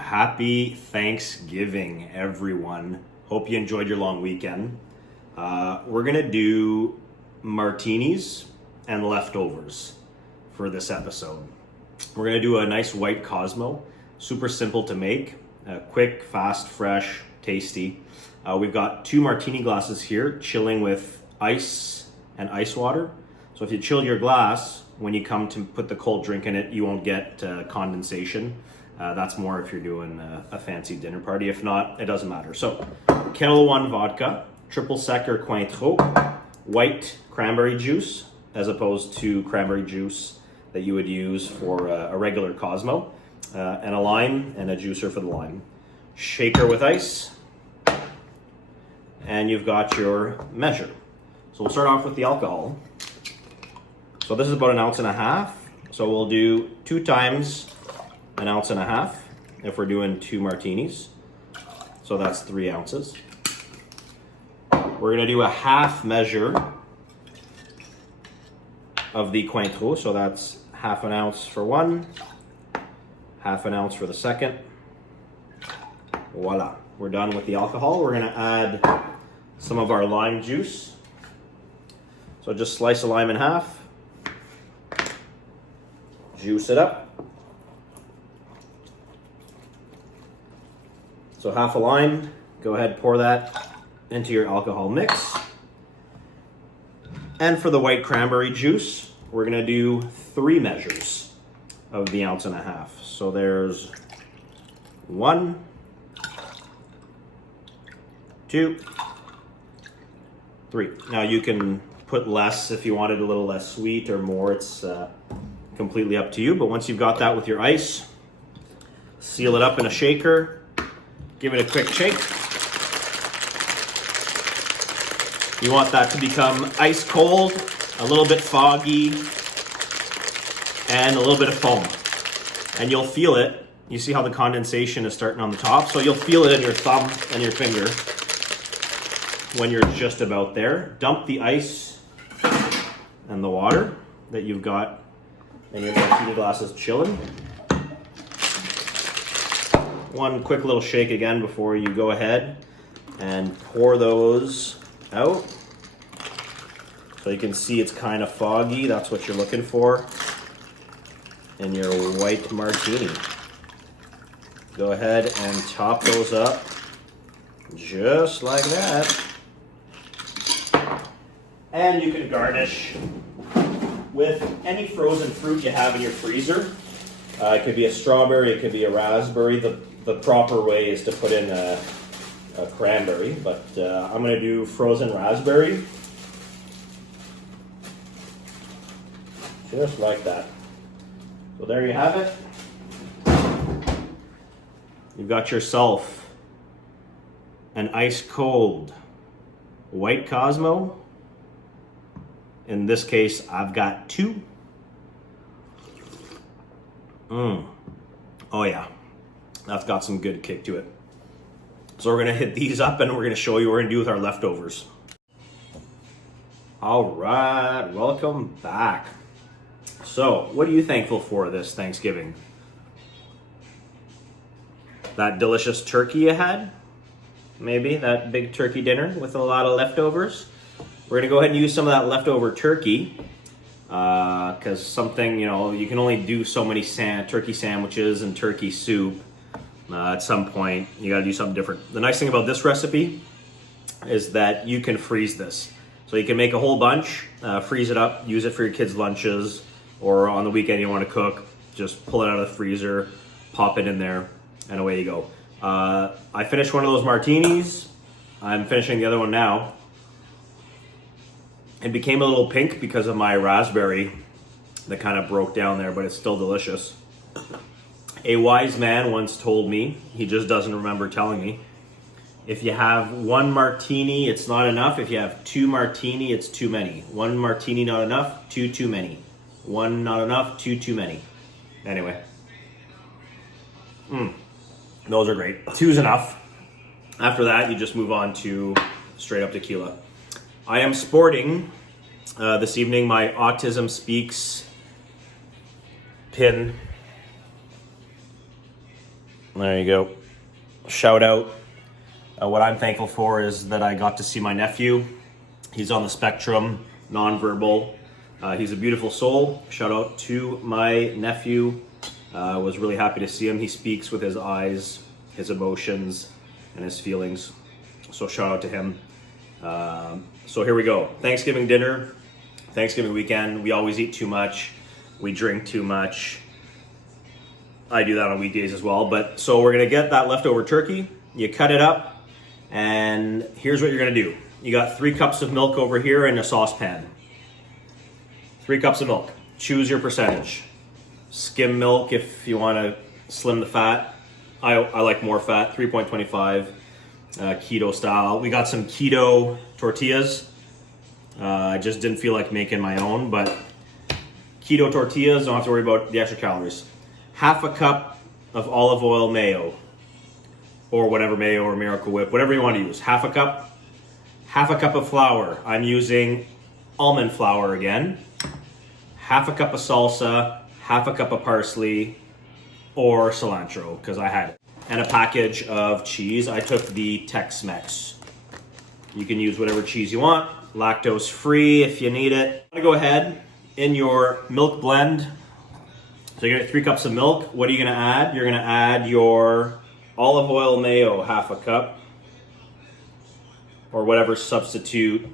Happy Thanksgiving, everyone. Hope you enjoyed your long weekend. We're gonna do martinis and leftovers for this episode. We're gonna do a nice white Cosmo, super simple to make, quick, fast, fresh, tasty. We've got 2 martini glasses here, chilling with ice and ice water. So if you chill your glass, when you come to put the cold drink in it, you won't get condensation. That's more if you're doing a fancy dinner party. If not, it doesn't matter. So, Kettle One vodka, triple sec or Cointreau, white cranberry juice, as opposed to cranberry juice that you would use for a regular Cosmo, and a lime and a juicer for the lime. Shaker with ice, and you've got your measure. So we'll start off with the alcohol. So this is about 1.5 ounces. So we'll do 2 times 1.5 ounces if we're doing 2 martinis. So that's 3 ounces. We're gonna do a half measure of the Cointreau. So that's 1/2 ounce for one, 1/2 ounce for the second. Voila, we're done with the alcohol. We're gonna add some of our lime juice. So just slice a lime in half, juice it up. So half a lime, go ahead, pour that into your alcohol mix. And for the white cranberry juice, we're gonna do 3 measures of the 1.5 ounces. So there's 1, 2, 3. Now you can put less if you wanted a little less sweet or more. It's completely up to you. But once you've got that with your ice, seal it up in a shaker. Give it a quick shake. You want that to become ice cold, a little bit foggy, and a little bit of foam. And you'll feel it. You see how the condensation is starting on the top? So you'll feel it in your thumb and your finger when you're just about there. Dump the ice and the water that you've got in your martini glasses chilling. One quick little shake again before you go ahead and pour those out. So you can see it's kind of foggy. That's what you're looking for in your white martini. Go ahead and top those up just like that. And you can garnish with any frozen fruit you have in your freezer. It could be a strawberry, it could be a raspberry. The proper way is to put in a cranberry, but I'm going to do frozen raspberry. Just like that. So there you have it. You've got yourself an ice cold white Cosmo. In this case, I've got 2. Oh yeah, that's got some good kick to it. So we're gonna hit these up and we're gonna show you what we're gonna do with our leftovers. All right, welcome back. So what are you thankful for this Thanksgiving? That delicious turkey you had? Maybe that big turkey dinner with a lot of leftovers? We're gonna go ahead and use some of that leftover turkey because something, you can only do so many turkey sandwiches and turkey soup. At some point, you gotta do something different. The nice thing about this recipe is that you can freeze this. So you can make a whole bunch, freeze it up, use it for your kids' lunches, or on the weekend you wanna cook, just pull it out of the freezer, pop it in there, and away you go. I finished one of those martinis. I'm finishing the other one now. It became a little pink because of my raspberry that kind of broke down there, but it's still delicious. A wise man once told me, he just doesn't remember telling me, if you have 1 martini, it's not enough. If you have 2 martini, it's too many. 1 martini not enough, 2 too many. 1 not enough, 2 too many. Anyway. Those are great. 2's enough. After that, you just move on to straight up tequila. I am sporting this evening my Autism Speaks pin. There you go. Shout out. What I'm thankful for is that I got to see my nephew. He's on the spectrum, nonverbal. He's a beautiful soul. Shout out to my nephew. Was really happy to see him. He speaks with his eyes, his emotions, and his feelings. So shout out to him. So here we go. Thanksgiving dinner, Thanksgiving weekend. We always eat too much. We drink too much. I do that on weekdays as well. But so we're gonna get that leftover turkey. You cut it up. And here's what you're gonna do. You got 3 cups of milk over here in a saucepan. 3 cups of milk. Choose your percentage. Skim milk if you wanna slim the fat. I like more fat, 3.25, keto style. We got some keto tortillas. I just didn't feel like making my own, but keto tortillas, don't have to worry about the extra calories. Half a cup of olive oil mayo. Or whatever, mayo or Miracle Whip, whatever you want to use. Half a cup of flour. I'm using almond flour again. Half a cup of salsa, half a cup of parsley or cilantro, because I had it. And a package of cheese. I took the Tex-Mex. You can use whatever cheese you want. Lactose free if you need it. I'm gonna go ahead in your milk blend. So you get 3 cups of milk. What are you gonna add? You're gonna add your olive oil mayo, half a cup, or whatever substitute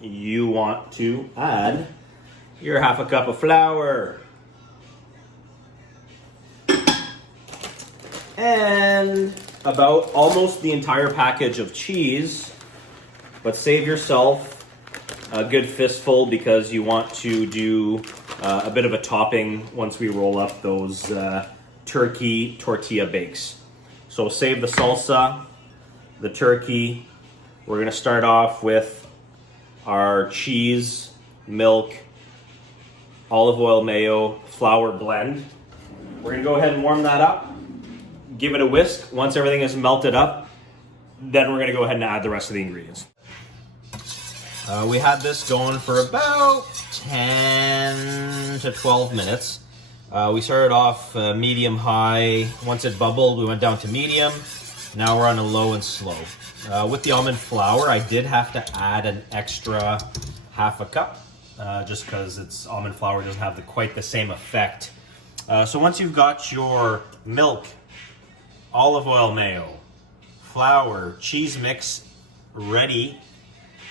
you want to add. Your half a cup of flour. And about almost the entire package of cheese, but save yourself a good fistful because you want to do a bit of a topping once we roll up those turkey tortilla bakes. So save the salsa, the turkey. We're gonna start off with our cheese, milk, olive oil mayo, flour blend. We're gonna go ahead and warm that up. Give it a whisk. Once everything is melted up, then we're gonna go ahead and add the rest of the ingredients. We had this going for about 10 to 12 minutes. We started off medium high. Once it bubbled, we went down to medium. Now we're on a low and slow. With the almond flour, I did have to add an extra half a cup, just because it's almond flour doesn't have quite the same effect. So once you've got your milk, olive oil mayo, flour, cheese mix ready,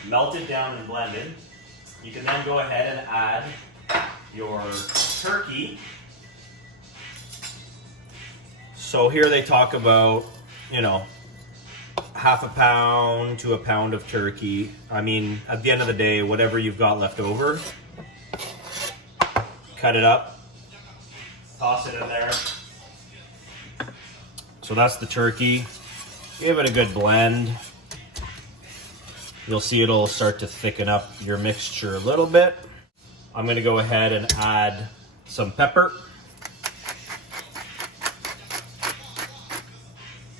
melted down and blended, you can then go ahead and add your turkey. So here they talk about, half a pound to a pound of turkey. I mean, at the end of the day, whatever you've got left over, cut it up, toss it in there. So that's the turkey. Give it a good blend. You'll see it'll start to thicken up your mixture a little bit. I'm gonna go ahead and add some pepper.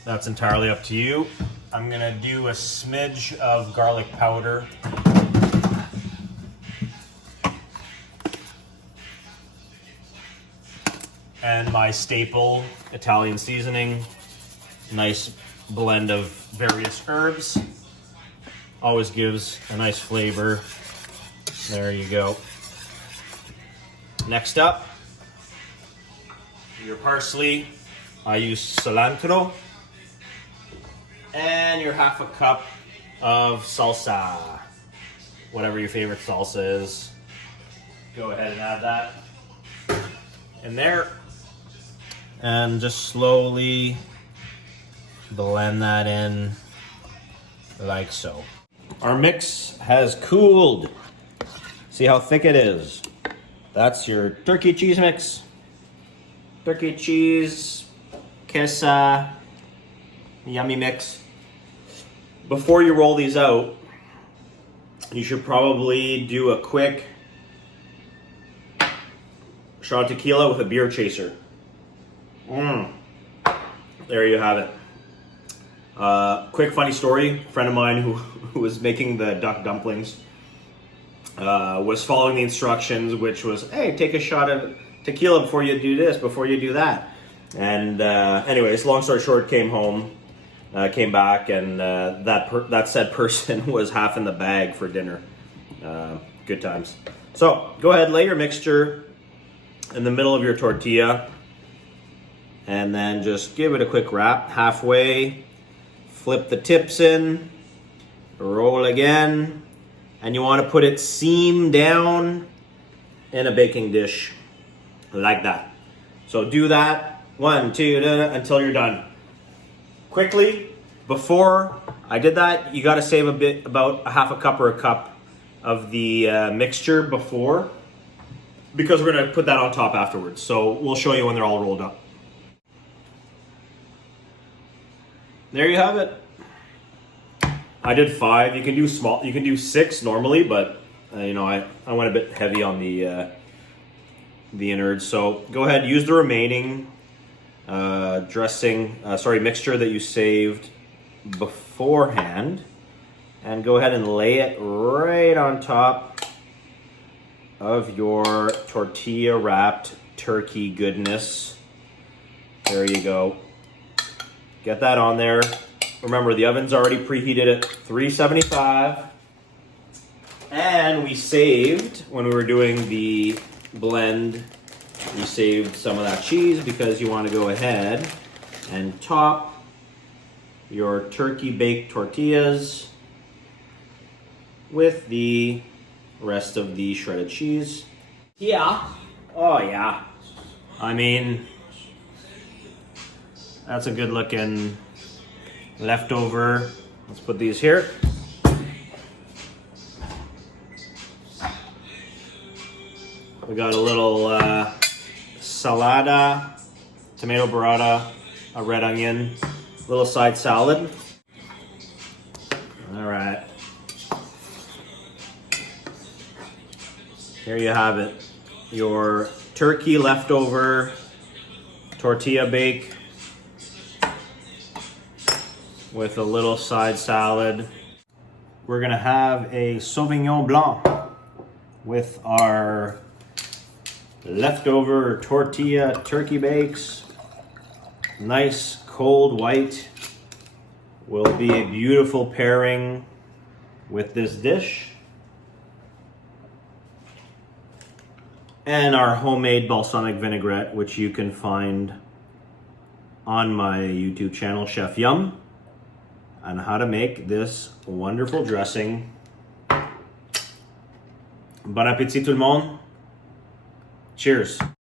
That's entirely up to you. I'm gonna do a smidge of garlic powder. And my staple Italian seasoning. Nice blend of various herbs. Always gives a nice flavor. There you go. Next up, your parsley. I use cilantro. And your half a cup of salsa. Whatever your favorite salsa is. Go ahead and add that in there. And just slowly blend that in like so. Our mix has cooled. See how thick it is? That's your turkey cheese mix. Turkey cheese, queso, yummy mix. Before you roll these out, you should probably do a quick shot of tequila with a beer chaser. There you have it. Quick funny story. A friend of mine who was making the duck dumplings was following the instructions, which was, hey, take a shot of tequila before you do this, before you do that. And anyways, long story short, came home, came back, and that said person was half in the bag for dinner. Good times. So go ahead, lay your mixture in the middle of your tortilla, and then just give it a quick wrap halfway. Flip the tips in, roll again, and you want to put it seam down in a baking dish like that. So do that 1, 2 until you're done. Quickly, before I did that, you got to save about a half a cup or a cup of the mixture before, because we're going to put that on top afterwards. So we'll show you when they're all rolled up. There you have it. I did 5. You can do small. You can do 6 normally, but you know, I went a bit heavy on the innards. So go ahead, use the remaining mixture that you saved beforehand, and go ahead and lay it right on top of your tortilla wrapped turkey goodness. There you go. Get that on there. Remember, the oven's already preheated at 375. And we saved, when we were doing the blend, we saved some of that cheese because you want to go ahead and top your turkey baked tortillas with the rest of the shredded cheese. Yeah. Oh, yeah. I mean, that's a good looking leftover. Let's put these here. We got a little salada, tomato burrata, a red onion, little side salad. All right. Here you have it. Your turkey leftover tortilla bake with a little side salad. We're gonna have a Sauvignon Blanc with our leftover tortilla turkey bakes. Nice cold white will be a beautiful pairing with this dish. And our homemade balsamic vinaigrette, which you can find on my YouTube channel, Chef Yum, on how to make this wonderful dressing. Bon appétit tout le monde. Cheers.